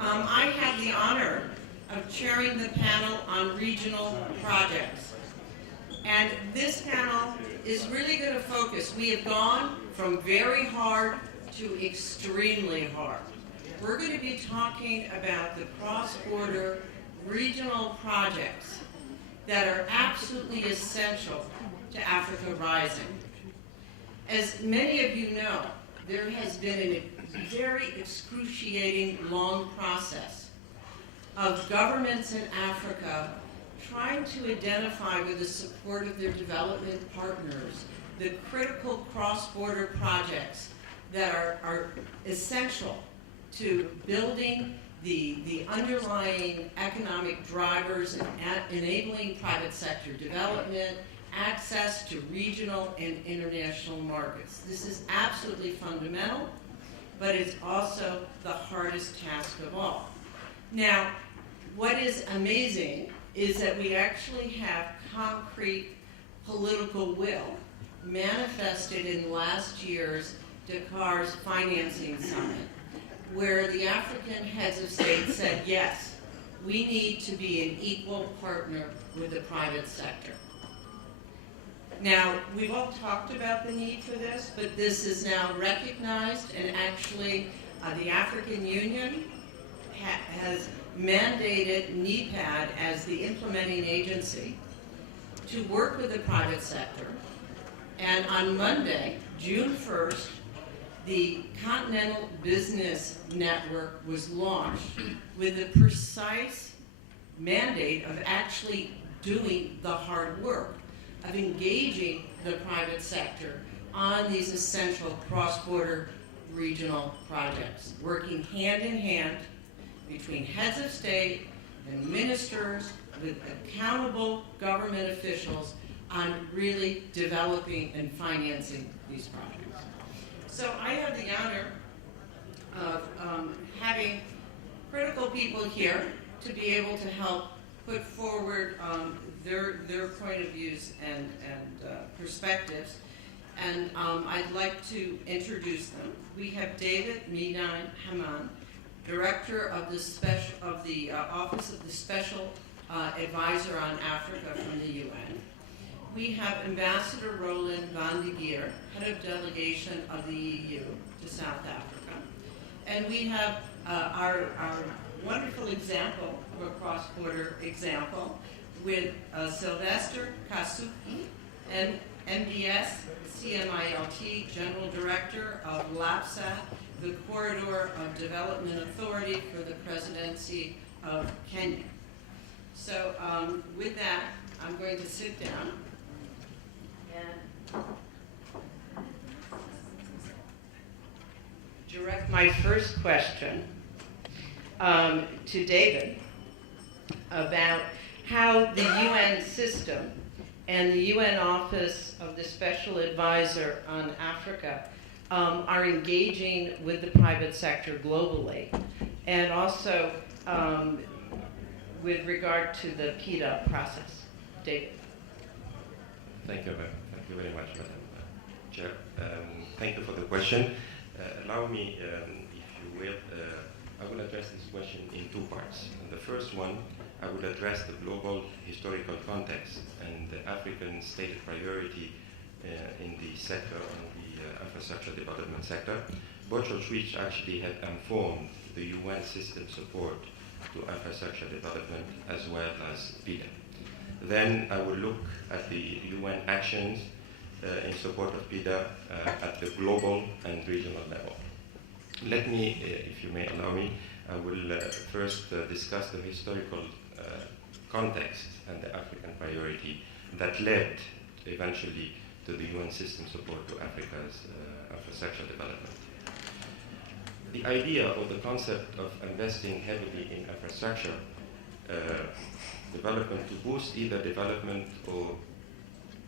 I had the honor of chairing the panel on regional projects. And this panel is really going to focus. We have gone from very hard to extremely hard. We're going to be talking about the cross-border regional projects that are absolutely essential to Africa Rising. As many of you know, there has been a very excruciating long process of governments in Africa trying to identify, with the support of their development partners, the critical cross-border projects that are essential to building the underlying economic drivers and enabling private sector development, access to regional and international markets. This is absolutely fundamental, but it's also the hardest task of all. Now, what is amazing is that we actually have concrete political will manifested in last year's Dakar's financing summit, where the African heads of state said, yes, we need to be an equal partner with the private sector. Now, we've all talked about the need for this, but this is now recognized, and actually the African Union has mandated NEPAD as the implementing agency to work with the private sector. And on Monday, June 1st, the Continental Business Network was launched with the precise mandate of actually doing the hard work, of engaging the private sector on these essential cross-border regional projects, working hand in hand between heads of state and ministers with accountable government officials on really developing and financing these projects. So I have the honor of having critical people here to be able to help put forward their point of views and perspectives. And I'd like to introduce them. We have David Midan Haman, Director of the Office of the Special Advisor on Africa from the UN. We have Ambassador Roland van de Geer, Head of Delegation of the EU to South Africa. And we have our wonderful example of a cross-border example with Sylvester Kasuki, MBS, CMILT, General Director of LAPSA, the Corridor of Development Authority for the Presidency of Kenya. So with that, I'm going to sit down and direct my first question to David about how the UN system and the UN Office of the Special Advisor on Africa are engaging with the private sector globally, and also with regard to the PIDA process. David. Thank you very much, Madam Chair. Thank you for the question. Allow me, if you will, I will address this question in two parts. In the first one, I will address the global historical context and the African stated priority in the sector, in the infrastructure development sector, both of which actually have informed the UN system support to infrastructure development as well as PIDA. Then I will look at the UN actions in support of PIDA at the global and regional level. Let me, if you may allow me, I will first discuss the historical context and the African priority that led eventually to the UN system support to Africa's infrastructure development. The idea or the concept of investing heavily in infrastructure development to boost either development or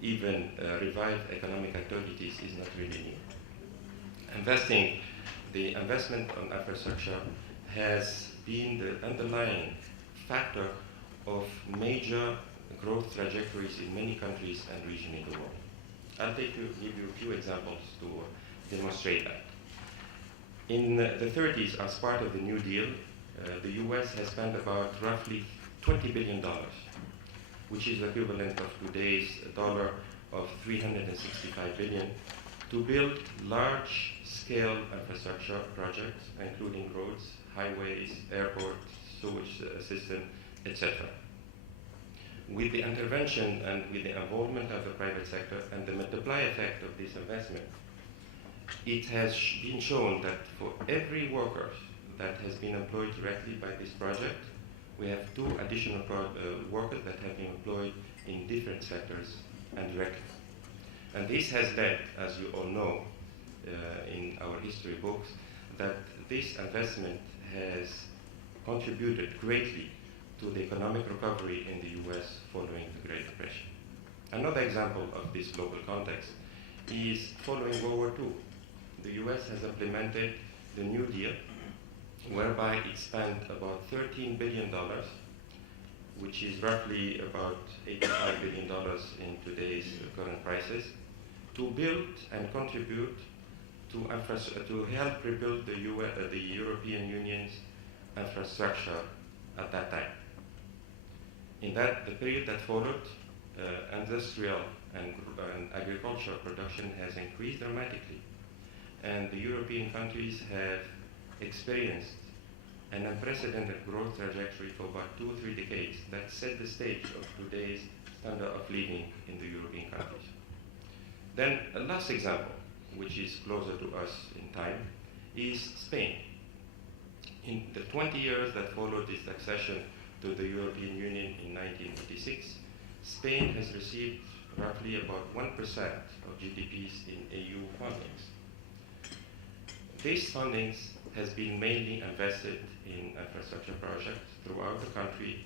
even revive economic activities is not really new. The investment on infrastructure has been the underlying factor of major growth trajectories in many countries and regions in the world. I'll give you a few examples to demonstrate that. In the 30s, as part of the New Deal, the US has spent about roughly $20 billion, which is the equivalent of today's dollar of 365 billion, to build large-scale infrastructure projects, including roads, highways, airports, sewage system, etc. With the intervention and with the involvement of the private sector and the multiplier effect of this investment, it has been shown that for every worker that has been employed directly by this project, we have 2 additional workers that have been employed in different sectors and directly. And this has led, as you all know, in our history books, that this investment has contributed greatly to the economic recovery in the US following the Great Depression. Another example of this global context is following World War II. The US has implemented the New Deal, whereby it spent about $13 billion, which is roughly about $85 billion in today's current prices, to build and contribute to help rebuild the European Union's infrastructure at that time. In the period that followed, industrial and agricultural production has increased dramatically, and the European countries have experienced an unprecedented growth trajectory for about 2 or 3 decades that set the stage of today's standard of living in the European countries. Then a last example, which is closer to us in time, is Spain. In the 20 years that followed its accession to the European Union in 1986, Spain has received roughly about 1% of GDPs in EU fundings. These fundings has been mainly invested in infrastructure projects throughout the country,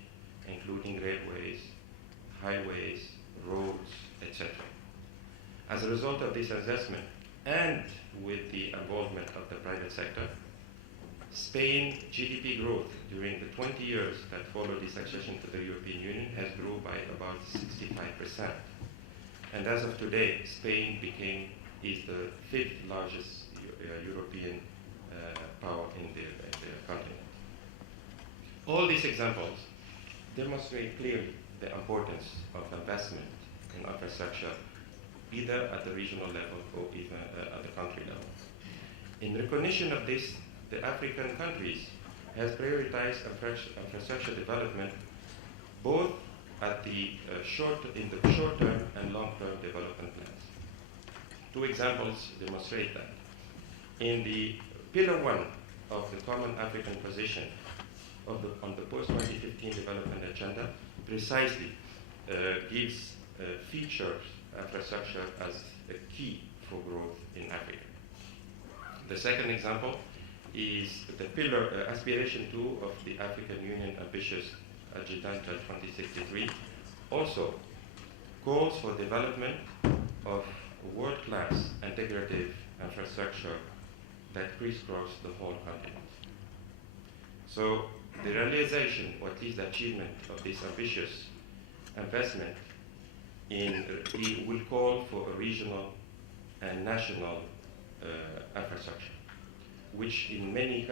including railways, highways, roads, etc. As a result of this investment, and with the involvement of the private sector, Spain's GDP growth during the 20 years that followed its accession to the European Union has grown by about 65%. And as of today, Spain is the 5th largest European power in the continent. All these examples demonstrate clearly the importance of investment in infrastructure, either at the regional level or even at the country level. In recognition of this, the African countries has prioritized infrastructure development both in the short-term and long-term development plans. 2 examples demonstrate that. In the Pillar 1 of the Common African Position on the post-2015 development agenda precisely features infrastructure as a key for growth in Africa. The second example is the pillar aspiration 2 of the African Union Ambitious Agenda 2063, also calls for development of world-class integrative infrastructure that crisscross the whole continent. So the realization, or at least the achievement of this ambitious investment will call for a regional and national infrastructure, which in many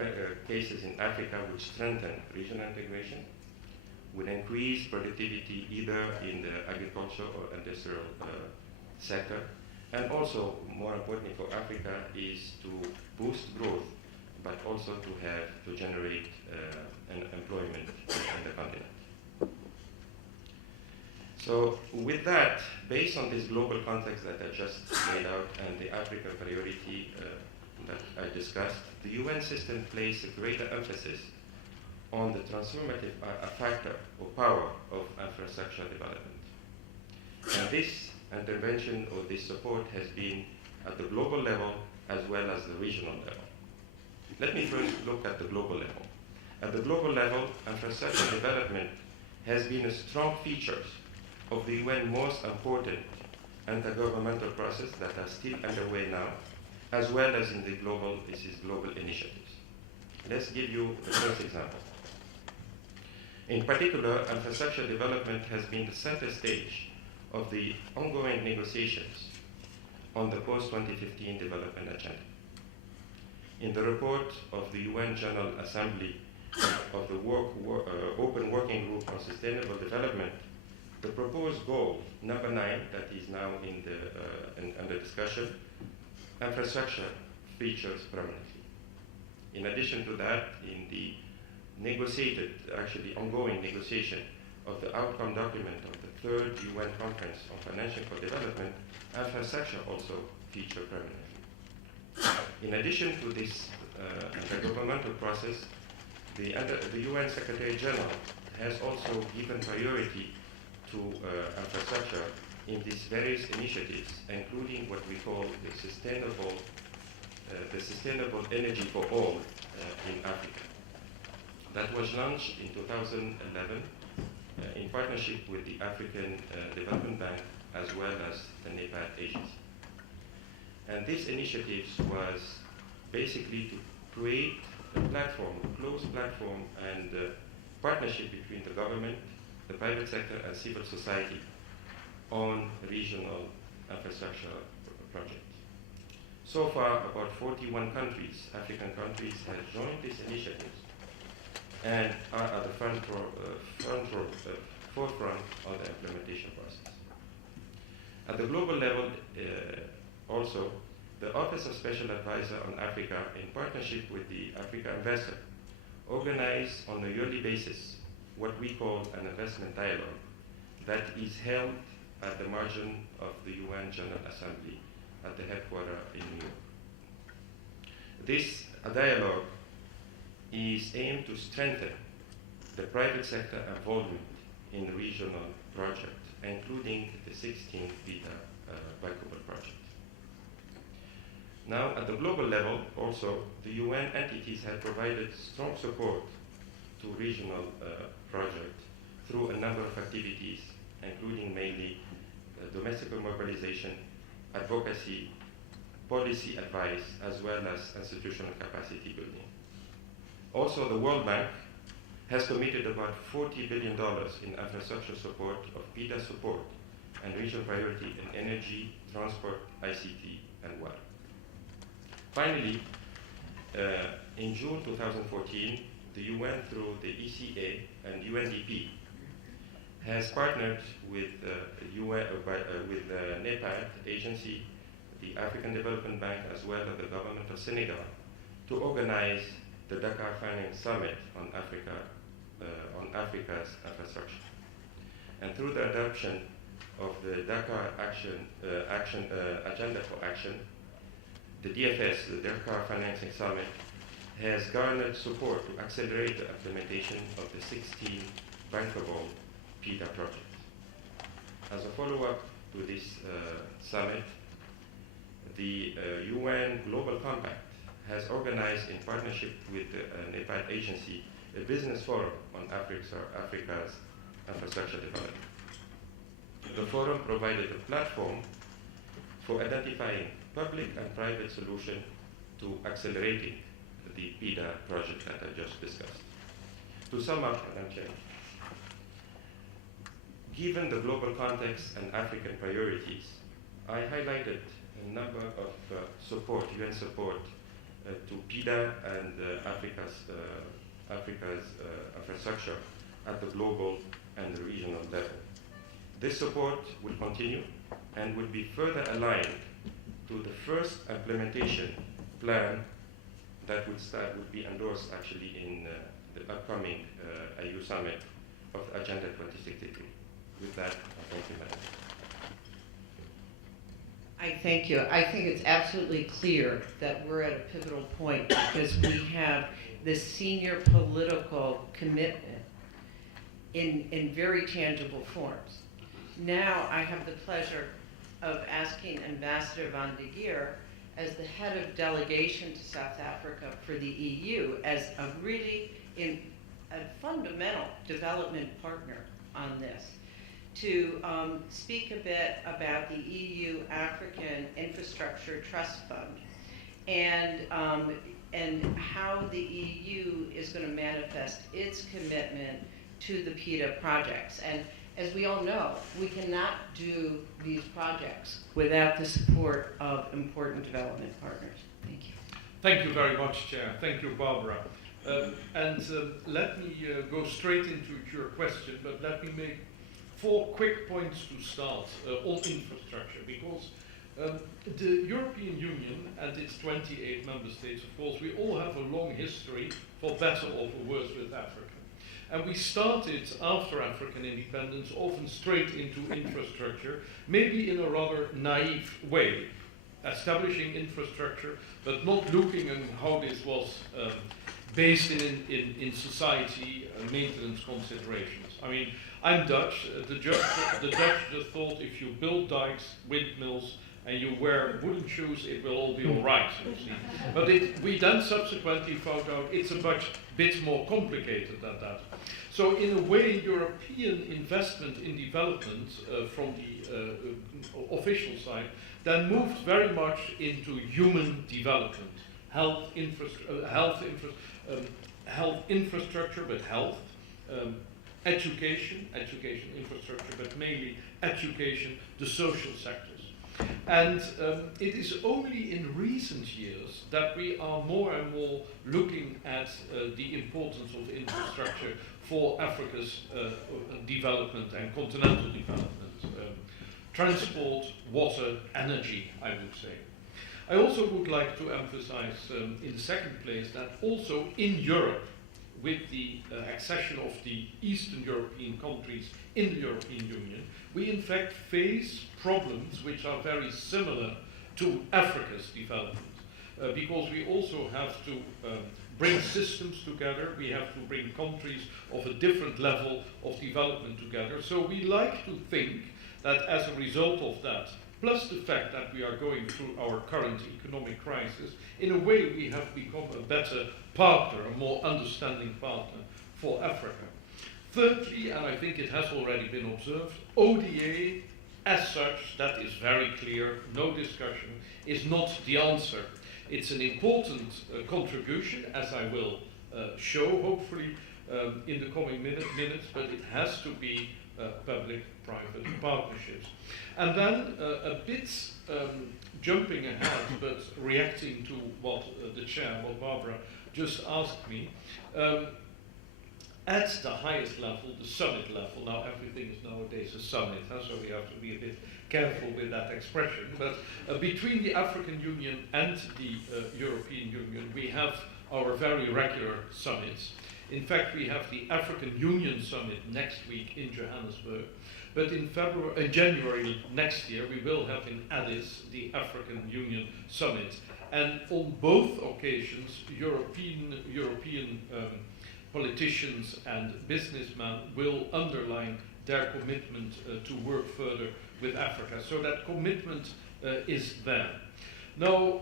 cases in Africa would strengthen regional integration, would increase productivity either in the agricultural or industrial sector, and also, more importantly for Africa, is to boost growth, but also to generate employment in the continent. So with that, based on this global context that I just laid out and the African priority that I discussed, the UN system placed a greater emphasis on the transformative factor or power of infrastructure development. And this intervention or this support has been at the global level as well as the regional level. Let me first look at the global level. At the global level, infrastructure development has been a strong feature of the UN most important intergovernmental process that are still underway now, as well as in the global initiatives. Let's give you the first example. In particular, infrastructure development has been the center stage of the ongoing negotiations on the post-2015 development agenda. In the report of the UN General Assembly of the Open Working Group on Sustainable Development, the proposed goal, number 9, that is now under discussion, infrastructure features permanently. In addition to that, in the ongoing negotiation of the outcome document of the 3rd UN Conference on Financing for Development, infrastructure also feature permanently. In addition to this intergovernmental process, the UN Secretary General has also given priority to infrastructure in these various initiatives, including what we call the sustainable energy for all in Africa. That was launched in 2011 in partnership with the African Development Bank as well as the NEPAD agency. And this initiative was basically to create a platform, a closed platform and partnership between the government, the private sector and civil society on regional infrastructure projects. So far, about 41 countries, African countries, have joined these initiatives and are at the forefront of the implementation process. At the global level, also, the Office of Special Advisor on Africa, in partnership with the Africa Investor, organize on a yearly basis what we call an investment dialogue that is held at the margin of the UN General Assembly at the headquarters in New York. This dialogue is aimed to strengthen the private sector involvement in regional projects, including the 16 PIDA bankable projects. Now, at the global level, also, the UN entities have provided strong support to regional projects through a number of activities, including mainly domestic mobilization, advocacy, policy advice, as well as institutional capacity building. Also, the World Bank has committed about $40 billion in infrastructure support of PIDA support and regional priority in energy, transport, ICT, and water. Finally, in June 2014, the UN, through the ECA and UNDP, has partnered with NEPAD agency, the African Development Bank, as well as the government of Senegal, to organize the Dakar Finance Summit on Africa's infrastructure. And through the adoption of the Dakar Agenda for Action, the DFS, the Dakar Financing Summit, has garnered support to accelerate the implementation of the 16 bankable PIDA projects. As a follow-up to this summit, the UN Global Compact has organized, in partnership with the NEPAD agency, a business forum on Africa's infrastructure development. The forum provided a platform for identifying public and private solutions to accelerating the PIDA project that I just discussed. To sum up, Madam Chair, given the global context and African priorities, I highlighted a number of UN support to PIDA and Africa's infrastructure at the global and the regional level. This support will continue and will be further aligned to the first implementation plan that would be endorsed actually in the upcoming AU Summit of Agenda 2063. With that, I thank you, Madam. I thank you. I think it's absolutely clear that we're at a pivotal point because we have this senior political commitment in very tangible forms. Now I have the pleasure of asking Ambassador van de Geer, as the head of delegation to South Africa for the EU, as a fundamental development partner on this, to speak a bit about the EU African Infrastructure Trust Fund and how the EU is going to manifest its commitment to the PIDA projects. And as we all know, we cannot do these projects without the support of important development partners. Thank you. Thank you very much, Chair. Thank you, Barbara. Let me go straight into your question, but let me make 4 quick points to start on infrastructure, because the European Union and its 28 member states, of course, we all have a long history, for better or for worse, with Africa. And we started after African independence often straight into infrastructure, maybe in a rather naive way, establishing infrastructure, but not looking at how this was based in society maintenance considerations. I mean, I'm Dutch. The Dutch just thought if you build dikes, windmills, and you wear wooden shoes, it will all be all right, you see. But we then subsequently found out it's a bit more complicated than that. So in a way, European investment in development from the official side then moved very much into human development, health infrastructure, but health, education infrastructure, but mainly education, the social sectors. And it is only in recent years that we are more and more looking at the importance of infrastructure for Africa's development and continental development. Transport, water, energy, I would say. I also would like to emphasize in the second place that also in Europe, with the accession of the Eastern European countries in the European Union, we in fact face problems which are very similar to Africa's development. Because we also have to bring systems together, we have to bring countries of a different level of development together. So we like to think that as a result of that, plus the fact that we are going through our current economic crisis, in a way we have become a better partner, a more understanding partner for Africa. Thirdly, and I think it has already been observed, ODA as such, that is very clear, no discussion, is not the answer. It's an important contribution, as I will show hopefully in the coming minutes, but it has to be public-private partnerships. And then a bit jumping ahead, but reacting to what the chair, what Barbara just asked me, at the highest level, the summit level, now everything is nowadays a summit, so we have to be a bit careful with that expression, but between the African Union and the European Union, we have our very regular summits. In fact, we have the African Union Summit next week in Johannesburg, but in January next year, we will have in Addis the African Union Summit. And on both occasions, European politicians and businessmen will underline their commitment to work further with Africa. So that commitment is there. Now,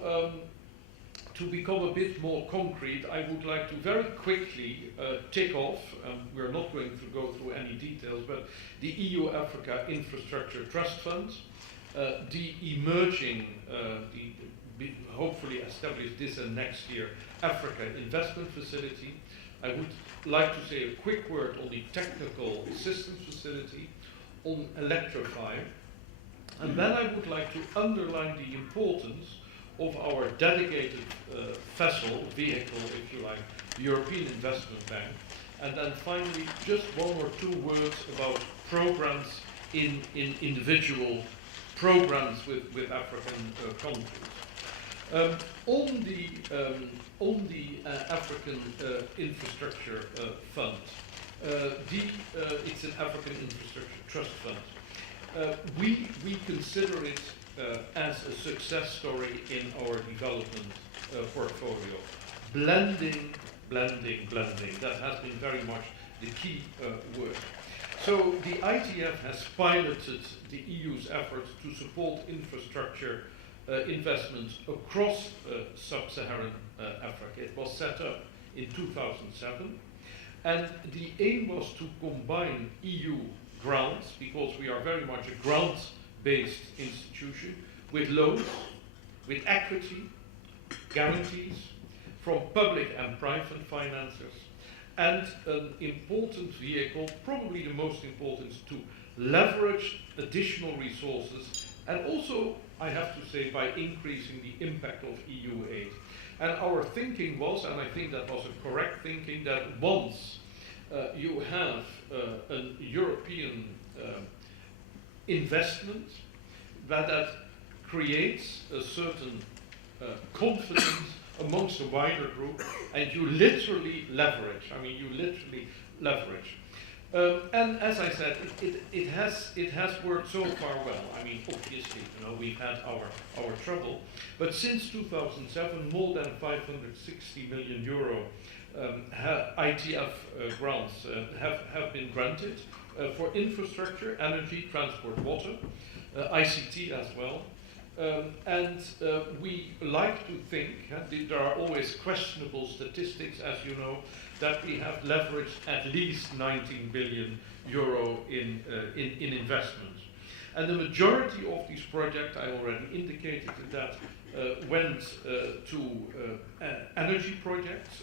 to become a bit more concrete, I would like to very quickly tick off, we're not going to go through any details, but the EU-Africa Infrastructure Trust Fund, the emerging, hopefully established this and next year, Africa Investment Facility. I would like to say a quick word on the Technical Systems Facility, on Electrify, and then I would like to underline the importance of our dedicated vehicle, if you like, the European Investment Bank. And then finally, just one or two words about programs in individual programs with African countries. On the African Infrastructure Fund, it's an African Infrastructure Trust Fund. We consider it as a success story in our development portfolio. Blending, that has been very much the key word. So the ITF has piloted the EU's efforts to support infrastructure investments across sub-Saharan Africa. It was set up in 2007, and the aim was to combine EU grants, because we are very much a grants-based institution, with loans, with equity, guarantees from public and private financiers, and an important vehicle, probably the most important, to leverage additional resources, and also, I have to say, by increasing the impact of EU aid. And our thinking was, and I think that was a correct thinking, that once you have a European investment, that creates a certain confidence amongst the wider group, and you literally leverage. I mean, you literally leverage. And as I said, it has worked so far well. I mean, obviously, we've had our trouble, but since 2007, more than 560 million euro ITF grants have been granted for infrastructure, energy, transport, water, ICT as well. And we like to think, there are always questionable statistics, as you know, that we have leveraged at least 19 billion euro in investments. And the majority of these projects, I already indicated that, went to energy projects,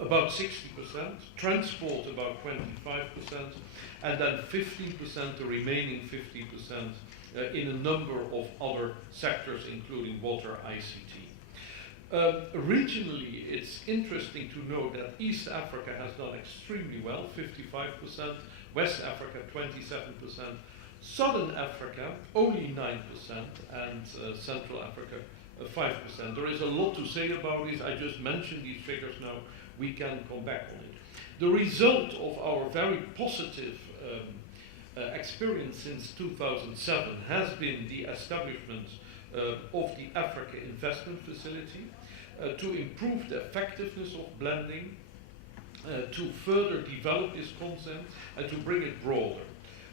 about 60%, transport about 25%, and then 15%, the remaining 50%, in a number of other sectors, including water, ICT. Regionally, it's interesting to note that East Africa has done extremely well, 55%, West Africa 27%, Southern Africa only 9%, and Central Africa 5%. There is a lot to say about this. I just mentioned these figures now. We can come back on it. The result of our very positive experience since 2007 has been the establishment of the Africa Investment Facility to improve the effectiveness of blending, to further develop this concept and to bring it broader.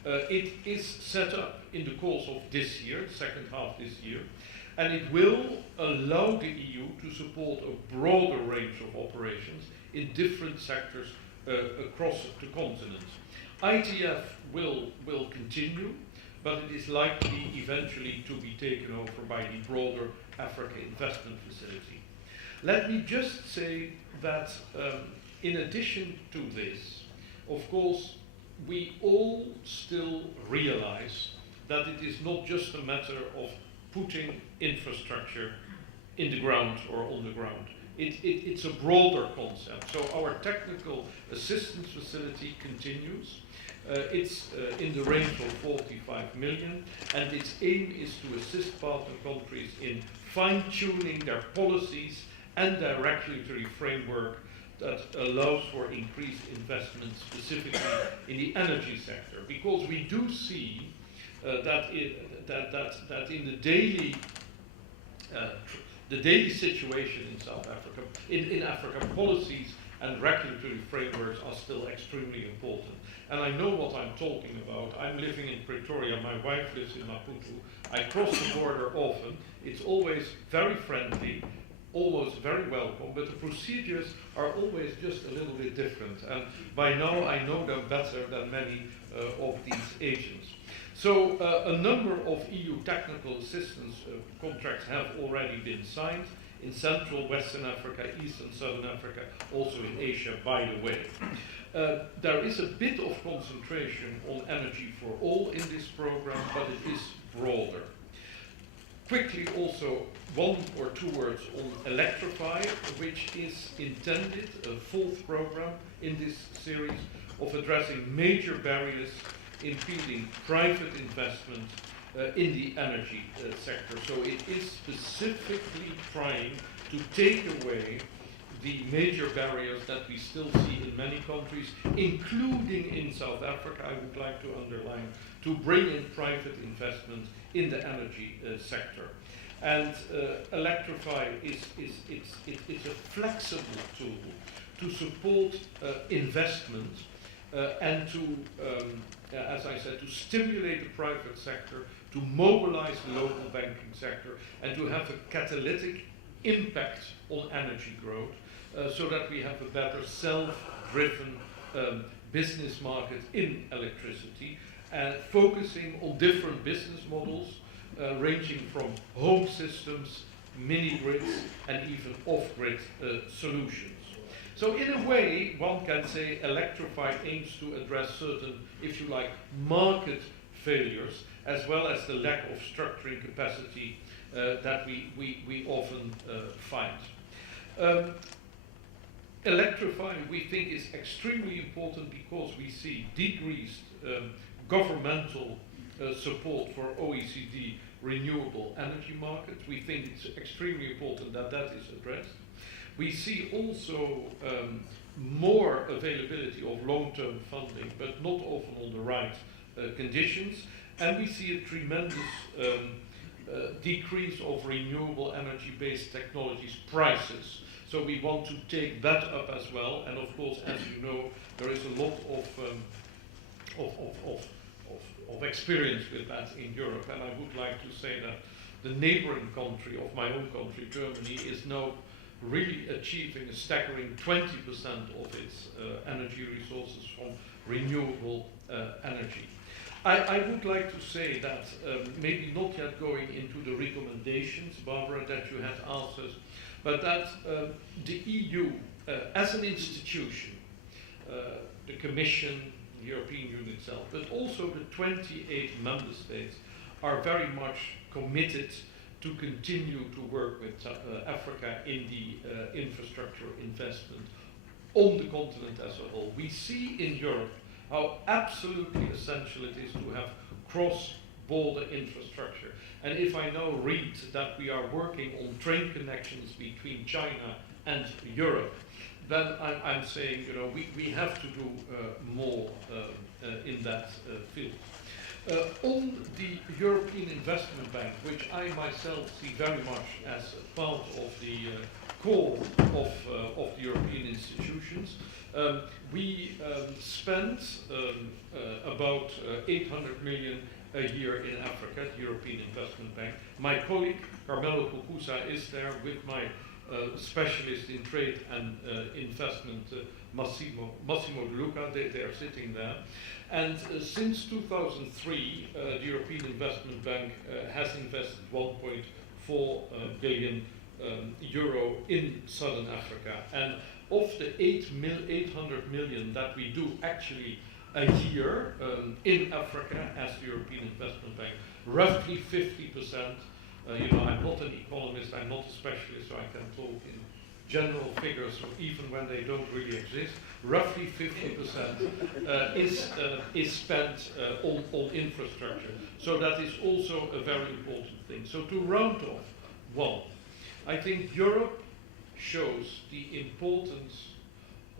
It is set up in the course of this year, second half this year, and it will allow the EU to support a broader range of operations in different sectors across the continent. ITF will continue, but it is likely eventually to be taken over by the broader Africa Investment Facility. Let me just say that in addition to this, of course, we all still realize that it is not just a matter of putting infrastructure in the ground or on the ground. It's a broader concept. So our technical assistance facility continues. It's in the range of 45 million, and its aim is to assist partner countries in fine-tuning their policies and their regulatory framework that allows for increased investment specifically in the energy sector. Because we do see that in the daily situation in South Africa, in Africa, policies and regulatory frameworks are still extremely important. And I know what I'm talking about. I'm living in Pretoria, my wife lives in Maputo. I cross the border often. It's always very friendly, almost very welcome, but the procedures are always just a little bit different. And by now I know them better than many of these agents. So a number of EU technical assistance contracts have already been signed in Central, Western Africa, Eastern, Southern Africa, also in Asia, by the way. There is a bit of concentration on energy for all in this program, but it is broader. Quickly also, one or two words on Electrify, which is intended, a fourth program in this series, of addressing major barriers impeding private investment in the energy sector. So it is specifically trying to take away the major barriers that we still see in many countries, including in South Africa, I would like to underline, to bring in private investment in the energy sector. And Electrify it's a flexible tool to support investment and to, as I said, to stimulate the private sector, to mobilize the local banking sector, and to have a catalytic impact on energy growth, so that we have a better self-driven business market in electricity, focusing on different business models, ranging from home systems, mini-grids, and even off-grid solutions. So in a way, one can say Electrify aims to address certain, if you like, market failures, as well as the lack of structuring capacity that we often find. Electrifying, we think, is extremely important because we see decreased governmental support for OECD renewable energy markets. We think it's extremely important that that is addressed. We see also more availability of long-term funding, but not often on the right conditions. And we see a tremendous decrease of renewable energy-based technologies prices. So we want to take that up as well. And of course, as you know, there is a lot of experience with that in Europe. And I would like to say that the neighboring country of my own country, Germany, is now really achieving a staggering 20% of its energy resources from renewable energy. I would like to say that, maybe not yet going into the recommendations, Barbara, that you had asked us, but that the EU as an institution, the Commission, the European Union itself, but also the 28 member states are very much committed to continue to work with Africa in the infrastructure investment on the continent as a whole. We see in Europe how absolutely essential it is to have cross-border infrastructure. And if I now read that we are working on train connections between China and Europe, then I'm saying, you know, we have to do more in that field. On the European Investment Bank, which I myself see very much as a part of the core of the European institutions, we spend about 800 million a year in Africa, the European Investment Bank. My colleague, Carmelo Cucuza, is there with my specialist in trade and investment, Massimo De Luca. They are sitting there. And since 2003, the European Investment Bank has invested 1.4 billion euro in Southern Africa. And of the 800 million that we do actually a year in Africa as the European Investment Bank, roughly 50%. You know, I'm not an economist, I'm not a specialist, so I can talk in general figures, even when they don't really exist. Roughly 50% is spent on infrastructure. So that is also a very important thing. So to round off, one, I think Europe shows the importance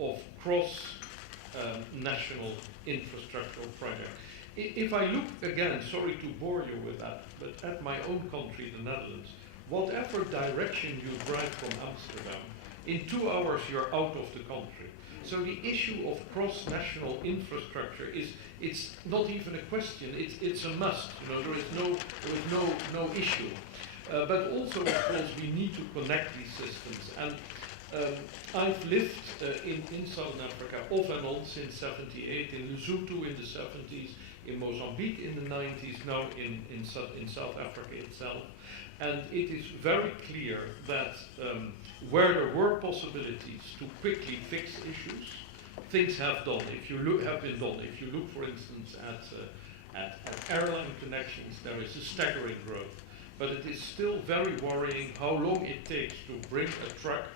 of cross-national infrastructural projects. If I look again, sorry to bore you with that, but at my own country, the Netherlands, whatever direction you drive from Amsterdam, in 2 hours you're out of the country. So the issue of cross-national infrastructure it's not even a question, it's a must. You know, there is no issue. But also, of course, we need to connect these systems. And I've lived in Southern Africa off and on since '78, in Lesotho in the '70s, in Mozambique in the '90s, now in South Africa itself. And it is very clear that where there were possibilities to quickly fix issues, things have been done. If you look, for instance, at airline connections, there is a staggering growth. But it is still very worrying how long it takes to bring a truck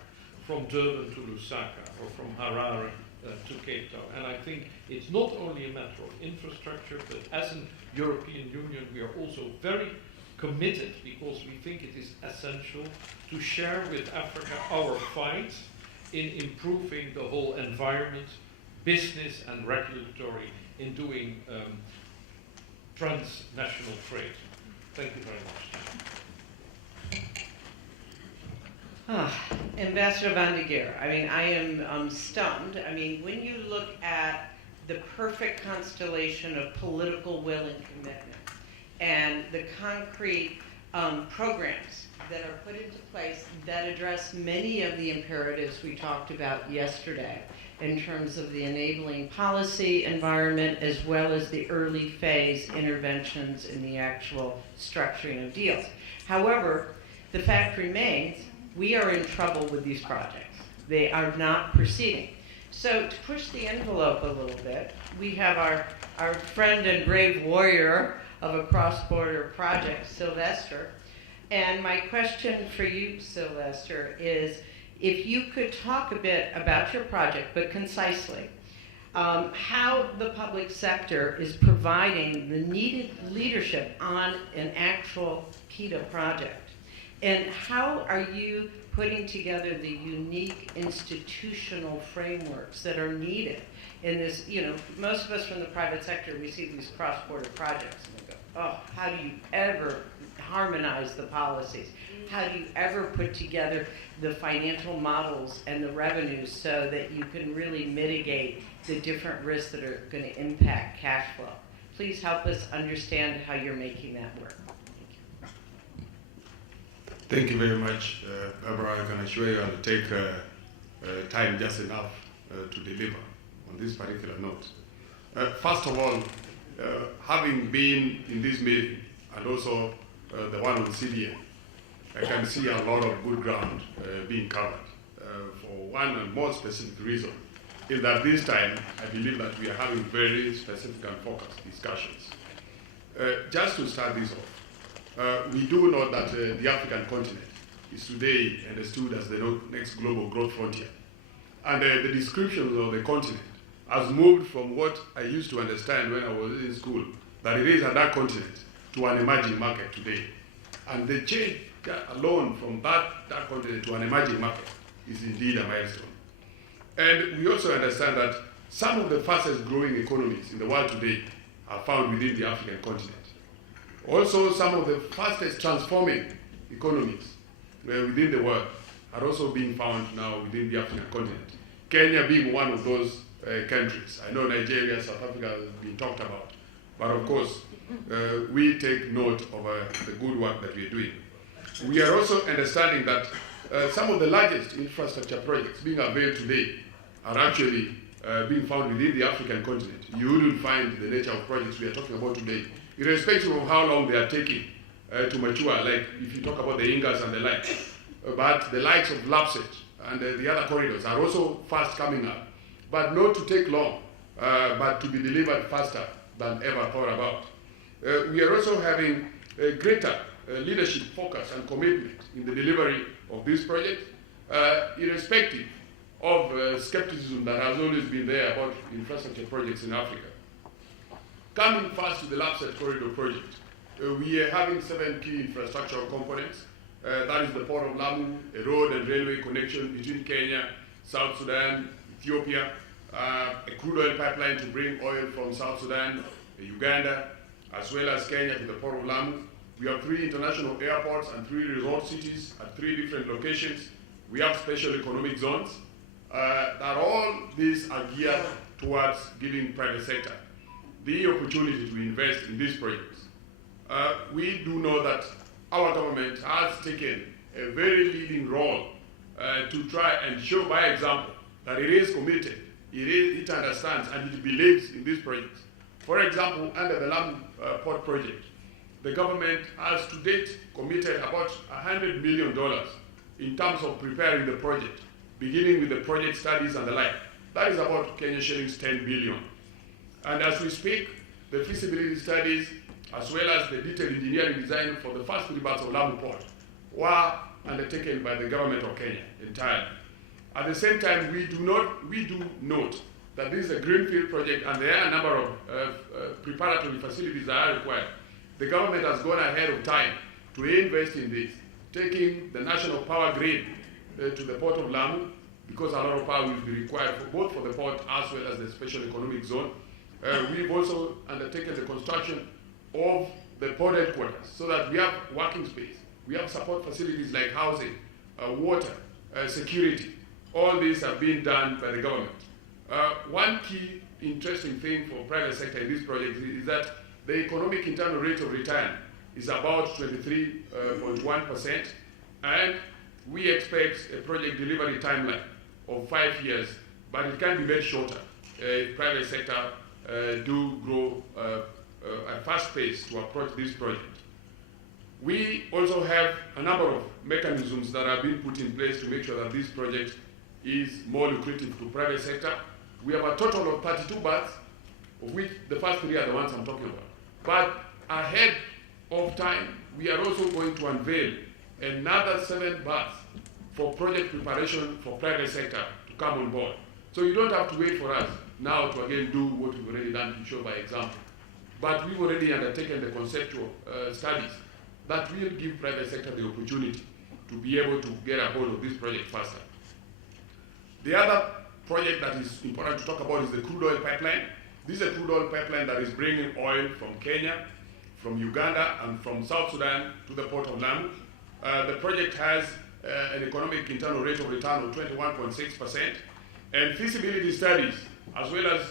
from Durban to Lusaka or from Harare to Cape Town. And I think it's not only a matter of infrastructure, but as a European Union, we are also very committed because we think it is essential to share with Africa our fight in improving the whole environment, business and regulatory in doing transnational trade. Thank you very much. Ambassador van de Geer, I mean, I am stunned. I mean, when you look at the perfect constellation of political will and commitment and the concrete programs that are put into place that address many of the imperatives we talked about yesterday in terms of the enabling policy environment as well as the early phase interventions in the actual structuring of deals. However, the fact remains, we are in trouble with these projects. They are not proceeding. So to push the envelope a little bit, we have our friend and brave warrior of a cross-border project, Sylvester. And my question for you, Sylvester, is if you could talk a bit about your project, but concisely, how the public sector is providing the needed leadership on an actual PIDA project. And how are you putting together the unique institutional frameworks that are needed in this? You know, most of us from the private sector, we see these cross-border projects and we go, oh, how do you ever harmonize the policies? How do you ever put together the financial models and the revenues so that you can really mitigate the different risks that are going to impact cash flow? Please help us understand how you're making that work. Thank you very much, Barbara. I can assure you I'll take time just enough to deliver on this particular note. First of all, having been in this meeting and also the one on CDM, I can see a lot of good ground being covered. For one and more specific reason, is that this time I believe that we are having very specific and focused discussions. Just to start this off, we do know that the African continent is today understood as the next global growth frontier. And the descriptions of the continent has moved from what I used to understand when I was in school, that it is a dark continent, to an emerging market today. And the change alone from that continent to an emerging market is indeed a milestone. And we also understand that some of the fastest growing economies in the world today are found within the African continent. Also, some of the fastest transforming economies within the world are also being found now within the African continent. Kenya being one of those countries. I know Nigeria, South Africa has been talked about. But of course, we take note of the good work that we are doing. We are also understanding that some of the largest infrastructure projects being availed today are actually being found within the African continent. You wouldn't find the nature of projects we are talking about today, irrespective of how long they are taking to mature, like if you talk about the Ingas and the like. But the likes of Lapset and the other corridors are also fast coming up, but not to take long, but to be delivered faster than ever thought about. We are also having a greater leadership focus and commitment in the delivery of this project, irrespective of skepticism that has always been there about infrastructure projects in Africa. Coming first to the Lapset Corridor project, we are having 7 key infrastructural components. That is the Port of Lamu, a road and railway connection between Kenya, South Sudan, Ethiopia, a crude oil pipeline to bring oil from South Sudan, Uganda, as well as Kenya to the Port of Lamu. We have 3 international airports and 3 resort cities at 3 different locations. We have special economic zones. That all these are geared towards giving private sector the opportunity to invest in these projects. We do know that our government has taken a very leading role to try and show by example that it is committed, it understands, and it believes in these projects. For example, under the Lamu Port project, the government has to date committed about $100 million in terms of preparing the project, beginning with the project studies and the like. That is about Kenya shillings 10 billion. And as we speak, the feasibility studies, as well as the detailed engineering design for the first 3 parts of Lamu Port, were undertaken by the government of Kenya entirely. At the same time, we do note that this is a greenfield project and there are a number of preparatory facilities that are required. The government has gone ahead of time to invest in this, taking the national power grid to the Port of Lamu, because a lot of power will be required both for the port as well as the special economic zone. We've also undertaken the construction of the port headquarters so that we have working space. We have support facilities like housing, water, security. All these have been done by the government. One key interesting thing for private sector in this project is that the economic internal rate of return is about 23.1%, and we expect a project delivery timeline of 5 years, but it can be very shorter if private sector do grow at fast pace to approach this project. We also have a number of mechanisms that have been put in place to make sure that this project is more lucrative to private sector. We have a total of 32 berths, of which the first 3 are the ones I'm talking about. But ahead of time, we are also going to unveil another 7 bars for project preparation for private sector to come on board. So you don't have to wait for us now to again do what we've already done to show by example. But we've already undertaken the conceptual studies that will give private sector the opportunity to be able to get a hold of this project faster. The other project that is important to talk about is the crude oil pipeline. This is a crude oil pipeline that is bringing oil from Kenya, from Uganda, and from South Sudan to the port of Lamu. The project has an economic internal rate of return of 21.6%, and feasibility studies, as well as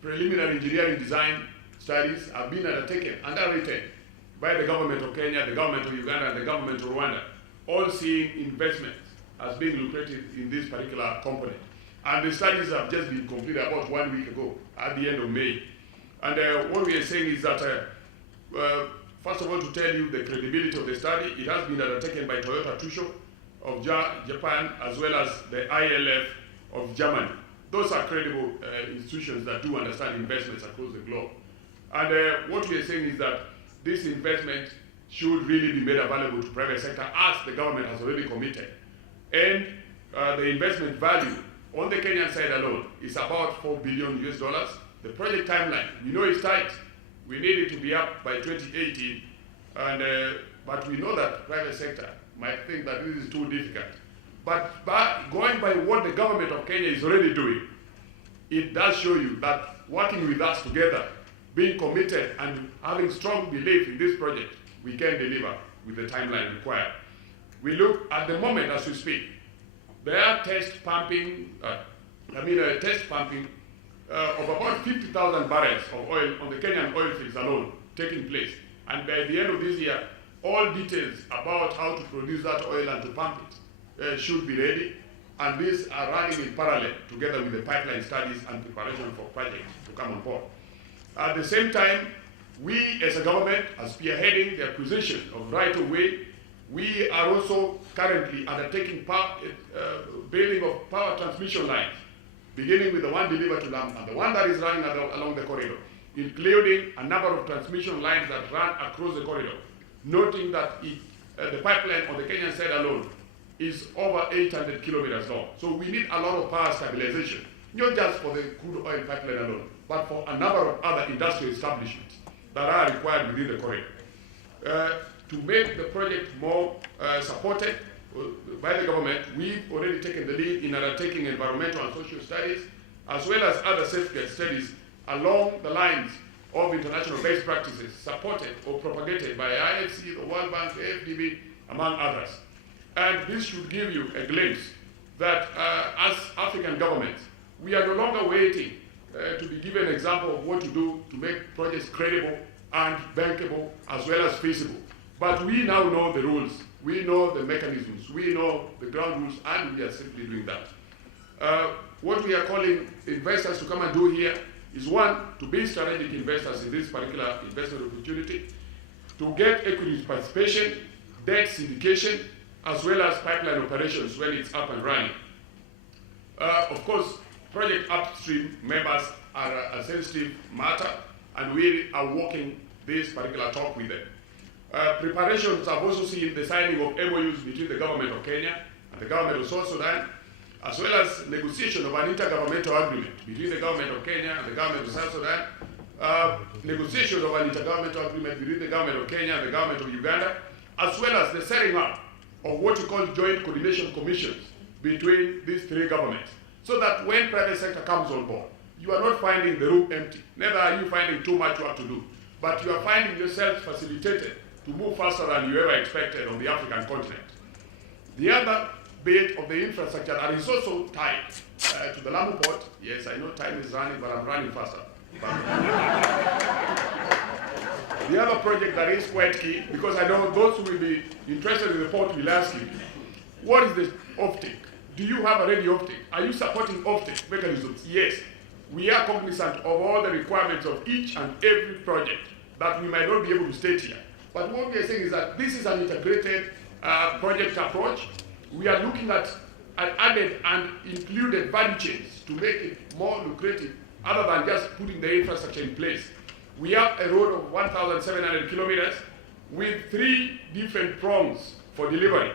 preliminary engineering design studies, have been undertaken, underwritten by the government of Kenya, the government of Uganda, and the government of Rwanda, all seeing investments as being lucrative in this particular component. And the studies have just been completed about 1 week ago, at the end of May. And what we are saying is that, first of all, to tell you the credibility of the study, it has been undertaken by Toyota Tsusho of Japan, as well as the ILF of Germany. Those are credible institutions that do understand investments across the globe. And what we are saying is that this investment should really be made available to private sector, as the government has already committed. And the investment value on the Kenyan side alone is about $4 billion US. The project timeline, we know it's tight. We need it to be up by 2018, and but we know that private sector might think that this is too difficult. But going by what the government of Kenya is already doing, it does show you that working with us together, being committed and having strong belief in this project, we can deliver with the timeline required. We look at the moment as we speak, there are test pumping of about 50,000 barrels of oil on the Kenyan oil fields alone taking place. And by the end of this year, all details about how to produce that oil and to pump it should be ready. And these are running in parallel together with the pipeline studies and preparation for projects to come on board. At the same time, we as a government are spearheading the acquisition of right-of-way. We are also currently undertaking building of power transmission lines, beginning with the one delivered to Lamu and the one that is running along the corridor, including a number of transmission lines that run across the corridor, noting that the pipeline on the Kenyan side alone is over 800 kilometers long. So we need a lot of power stabilization, not just for the crude oil pipeline alone, but for a number of other industrial establishments that are required within the corridor. To make the project more supported by the government, we've already taken the lead in undertaking environmental and social studies, as well as other safeguard studies along the lines of international best practices supported or propagated by IFC, the World Bank, the FDB, among others. And this should give you a glimpse that as African governments, we are no longer waiting to be given an example of what to do to make projects credible and bankable as well as feasible. But we now know the rules, we know the mechanisms, we know the ground rules, and we are simply doing that. What we are calling investors to come and do here is, one, to be strategic investors in this particular investment opportunity, to get equity participation, debt syndication, as well as pipeline operations when it's up and running. Of course, project upstream members are a sensitive matter, and we are walking this particular talk with them. Preparations have also seen the signing of MOUs between the government of Kenya and the government of South Sudan, as well as negotiation of an intergovernmental agreement between the government of Kenya and the government of South Sudan, negotiation of an intergovernmental agreement between the government of Kenya and the government of Uganda, as well as the setting up of what we call joint coordination commissions between these three governments, so that when private sector comes on board, you are not finding the room empty. Neither are you finding too much work to do, but you are finding yourself facilitated to move faster than you ever expected on the African continent. The other bit of the infrastructure that is also tied to the Lamu port, yes, I know time is running, but I'm running faster. The other project that is quite key, because I know those who will be interested in the port will ask you, what is the offtake? Do you have a ready offtake? Are you supporting offtake mechanisms? Yes. We are cognizant of all the requirements of each and every project that we might not be able to state here. But what we are saying is that this is an integrated project approach. We are looking at an added and included value chains to make it more lucrative, other than just putting the infrastructure in place. We have a road of 1,700 kilometers with 3 different prongs for delivery.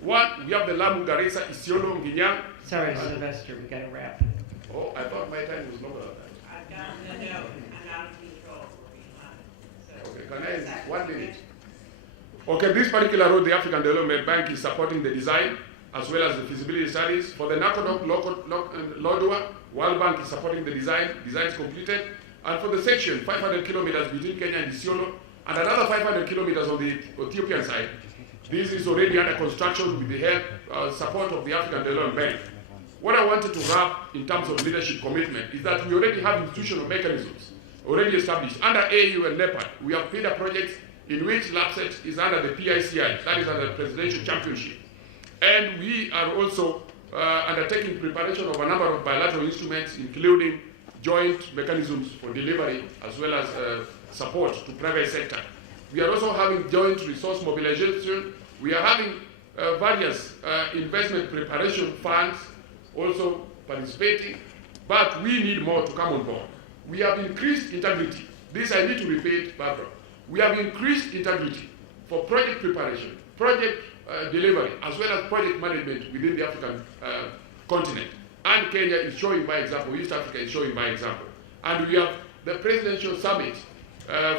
One, we have the Lamu, Garissa, Isiolo, Nginyang. Sorry, Sylvester, we got to wrap. Oh, I thought my time was longer than that. I've got the note. I'm out of control. Okay, can I have 1 minute? Okay, this particular road, the African Development Bank is supporting the design as well as the feasibility studies. For the Nakodok Lodwar, World Bank is supporting the design. Design is completed. And for the section, 500 kilometers between Kenya and Isiolo, and another 500 kilometers on the Ethiopian side, this is already under construction with the help, support of the African Development Bank. What I wanted to wrap in terms of leadership commitment is that we already have institutional mechanisms already established. Under AU and NEPAD, we have PIDA projects in which LAPSET is under the PICI, that is under the Presidential Championship. And we are also undertaking preparation of a number of bilateral instruments, including joint mechanisms for delivery as well as support to private sector. We are also having joint resource mobilization. We are having various investment preparation funds also participating, but we need more to come on board. We have increased integrity. This I need to repeat, Barbara. We have increased integrity for project preparation, project delivery, as well as project management within the African continent. And Kenya is showing by example, East Africa is showing by example. And we have the presidential summit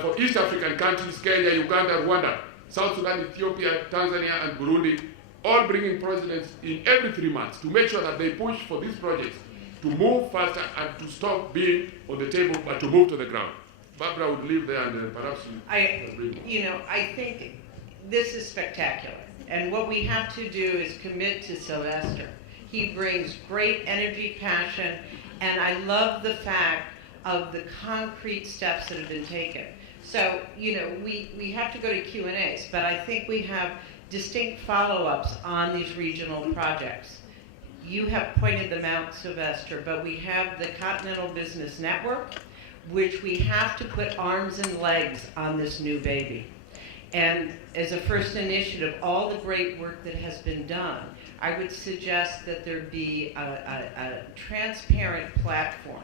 for East African countries, Kenya, Uganda, Rwanda, South Sudan, Ethiopia, Tanzania, and Burundi, all bringing presidents in every 3 months to make sure that they push for these projects to move faster and to stop being on the table, but to move to the ground. Barbara would leave there and perhaps I think this is spectacular. And what we have to do is commit to Sylvester. He brings great energy, passion, and I love the fact of the concrete steps that have been taken. So, we have to go to Q&As, but I think we have distinct follow-ups on these regional projects. You have pointed them out, Sylvester, but we have the Continental Business Network, which we have to put arms and legs on this new baby. And as a first initiative, all the great work that has been done, I would suggest that there be a transparent platform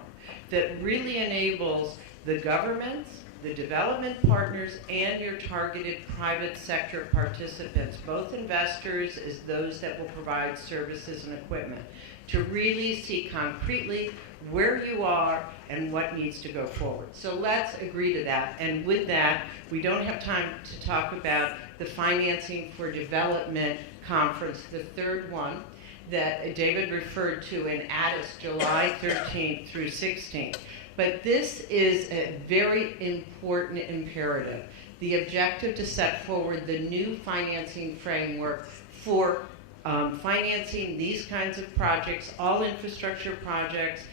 that really enables the governments, the development partners, and your targeted private sector participants, both investors as those that will provide services and equipment, to really see concretely where you are and what needs to go forward. So let's agree to that. And with that, we don't have time to talk about the Financing for Development Conference, the third one that David referred to in Addis, July 13th through 16th. But this is a very important imperative. The objective to set forward the new financing framework for financing these kinds of projects, all infrastructure projects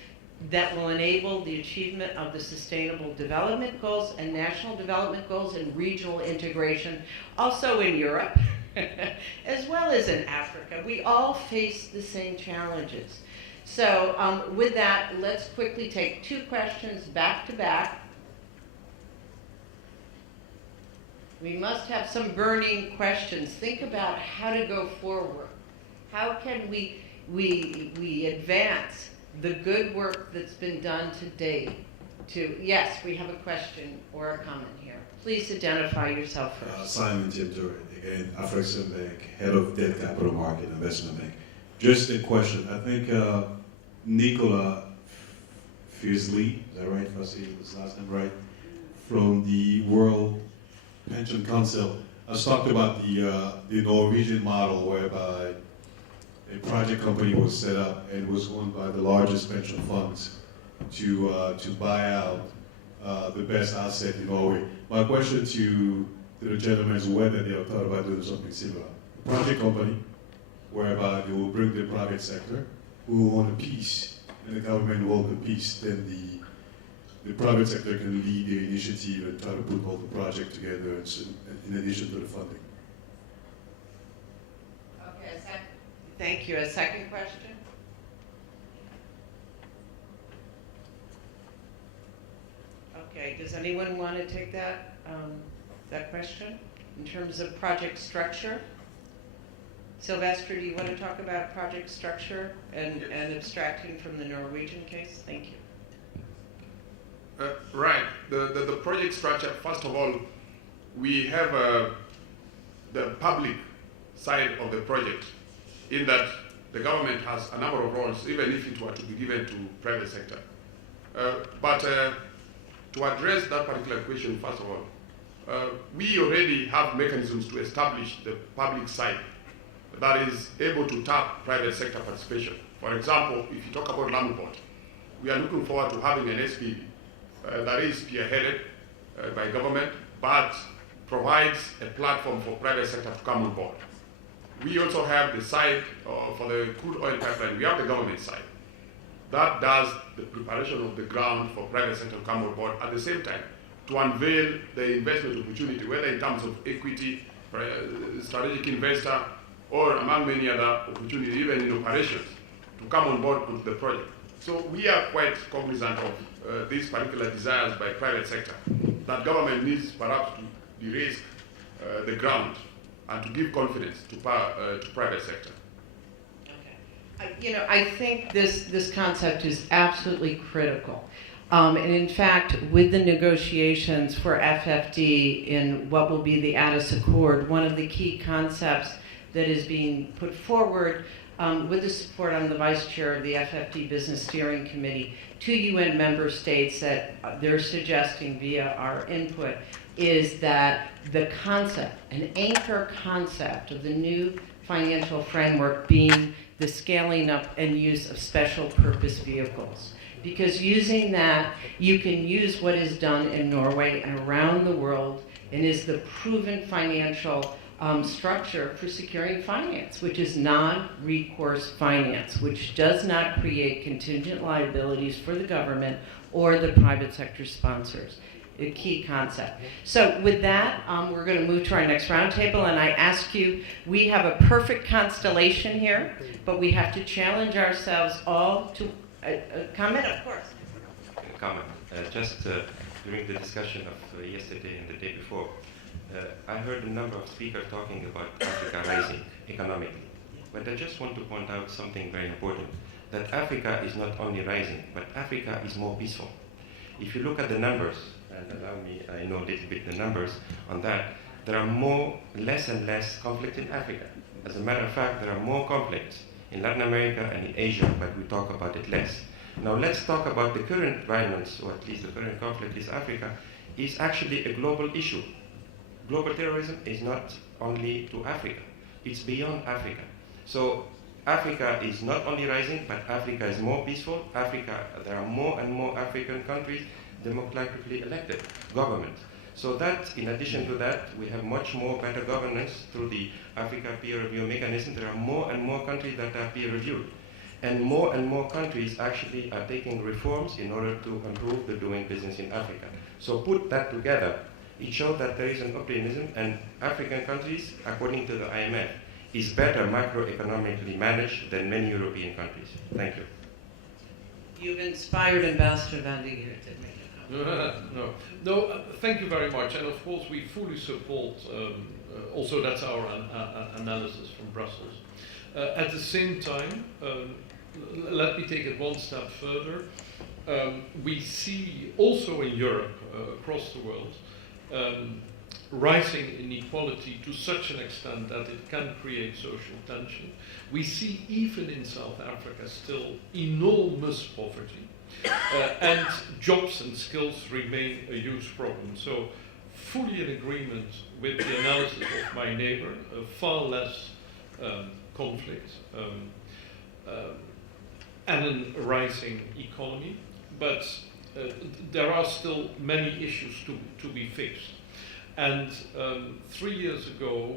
that will enable the achievement of the Sustainable Development Goals and National Development Goals and regional integration, also in Europe, as well as in Africa. We all face the same challenges. So with that, let's quickly take 2 questions back to back. We must have some burning questions. Think about how to go forward. How can we advance the good work that's been done to date? Yes, we have a question or a comment here. Please identify yourself first. Simon Timtor, again, Afrexim Bank, Head of Debt Capital Market Investment Bank. Just a question. I think Nicola Fiersley, is that right, if I say his last name right, from the World Pension Council has talked about the Norwegian model whereby a project company was set up and was owned by the largest pension funds to buy out the best asset in Norway. My question to the gentleman is whether they have thought about doing something similar. A project company whereby they will bring the private sector who will own a piece and the government will own the piece, then the private sector can lead the initiative and try to put all the project together in addition to the funding. Okay, thank you. A second question? Okay, does anyone want to take that question in terms of project structure? Sylvester, do you want to talk about project structure and abstracting from the Norwegian case? Thank you. Right. The project structure, first of all, we have the public side of the project, in that the government has a number of roles, even if it were to be given to private sector. But to address that particular question, first of all, we already have mechanisms to establish the public side that is able to tap private sector participation. For example, if you talk about land port, we are looking forward to having an SPV that is spearheaded by government, but provides a platform for private sector to come on board. We also have the side for the crude oil pipeline. We have the government side. That does the preparation of the ground for private sector to come on board at the same time to unveil the investment opportunity, whether in terms of equity, strategic investor, or among many other opportunities, even in operations, to come on board onto the project. So we are quite cognizant of these particular desires by private sector, that government needs perhaps to de-risk the ground and to give confidence to private sector. Okay. I think this concept is absolutely critical. And in fact, with the negotiations for FFD in what will be the Addis Accord, one of the key concepts that is being put forward with the support, I'm the vice chair of the FFD Business Steering Committee, to UN member states that they're suggesting via our input is that the concept, an anchor concept of the new financial framework being the scaling up and use of special purpose vehicles. Because using that, you can use what is done in Norway and around the world and is the proven financial structure for securing finance, which is non-recourse finance, which does not create contingent liabilities for the government or the private sector sponsors. A key concept. So with that, we're going to move to our next roundtable, and I ask you, we have a perfect constellation here, but we have to challenge ourselves all to comment, of course. Comment. Just during the discussion of yesterday and the day before, I heard a number of speakers talking about Africa rising economically. But I just want to point out something very important, that Africa is not only rising, but Africa is more peaceful. If you look at the numbers, and allow me, I know a little bit the numbers on that, there are less and less conflict in Africa. As a matter of fact, there are more conflicts in Latin America and in Asia, but we talk about it less. Now let's talk about the current violence, or at least the current conflict in Africa, is actually a global issue. Global terrorism is not only to Africa, it's beyond Africa. So Africa is not only rising, but Africa is more peaceful. There are more and more African countries democratically elected government. So that, in addition to that, we have much more better governance through the Africa peer review mechanism. There are more and more countries that are peer reviewed. And more countries actually are taking reforms in order to improve the doing business in Africa. So put that together, it shows that there is an optimism, and African countries, according to the IMF, is better macroeconomically managed than many European countries. Thank you. You've inspired Ambassador Van de Geer to make No, thank you very much. And of course, we fully support, also that's our analysis from Brussels. At the same time, let me take it one step further. We see also in Europe, across the world, rising inequality to such an extent that it can create social tension. We see even in South Africa still enormous poverty. And jobs and skills remain a huge problem. So fully in agreement with the analysis of my neighbor, far less conflict and a rising economy, but there are still many issues to be fixed. And 3 years ago,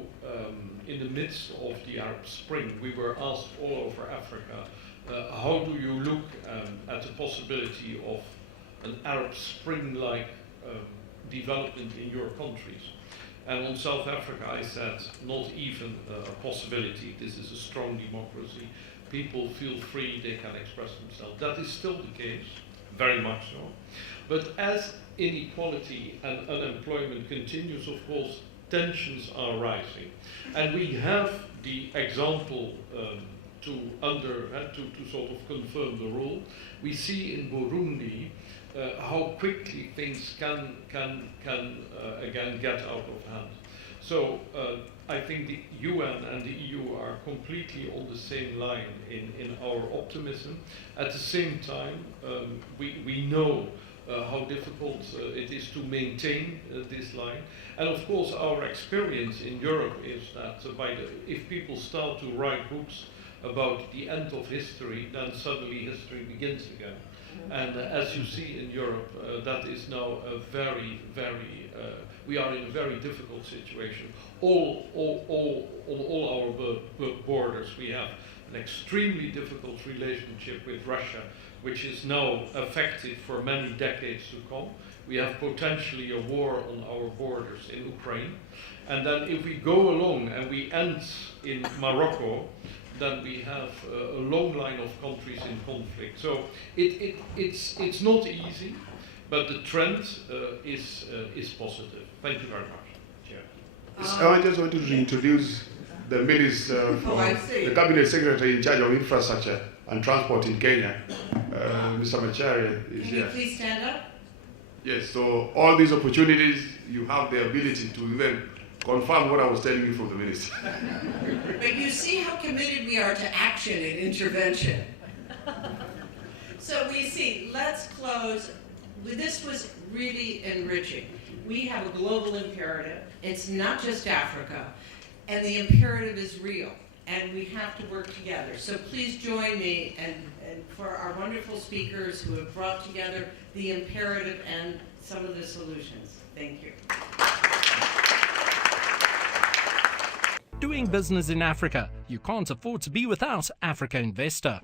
in the midst of the Arab Spring, we were asked all over Africa, how do you look at the possibility of an Arab Spring-like development in your countries? And on South Africa, I said, not even a possibility. This is a strong democracy. People feel free, they can express themselves. That is still the case, very much so. But as inequality and unemployment continues, of course, tensions are rising. And we have the example to sort of confirm the rule. We see in Burundi how quickly things can again get out of hand. So I think the UN and the EU are completely on the same line in our optimism. At the same time, we know how difficult it is to maintain this line. And of course, our experience in Europe is that if people start to write books about the end of history, then suddenly history begins again. And as you see in Europe, that is now a we are in a very difficult situation. On all our borders, we have an extremely difficult relationship with Russia, which is now affected for many decades to come. We have potentially a war on our borders in Ukraine. And then if we go along and we end in Morocco, then we have a long line of countries in conflict. So it's not easy, but the trend is positive. Thank you very much, Chair. I just wanted to introduce the minister the cabinet secretary in charge of infrastructure and transport in Kenya. Mr. Macharia is Can here. you please stand up? Yes, so all these opportunities, you have the ability to even confirm what I was telling you from the minister. But you see how committed we are to action and intervention. So we see, let's close. This was really enriching. We have a global imperative. It's not just Africa. And the imperative is real. And we have to work together. So please join me and for our wonderful speakers who have brought together the imperative and some of the solutions. Thank you. Doing business in Africa. You can't afford to be without Africa Investor.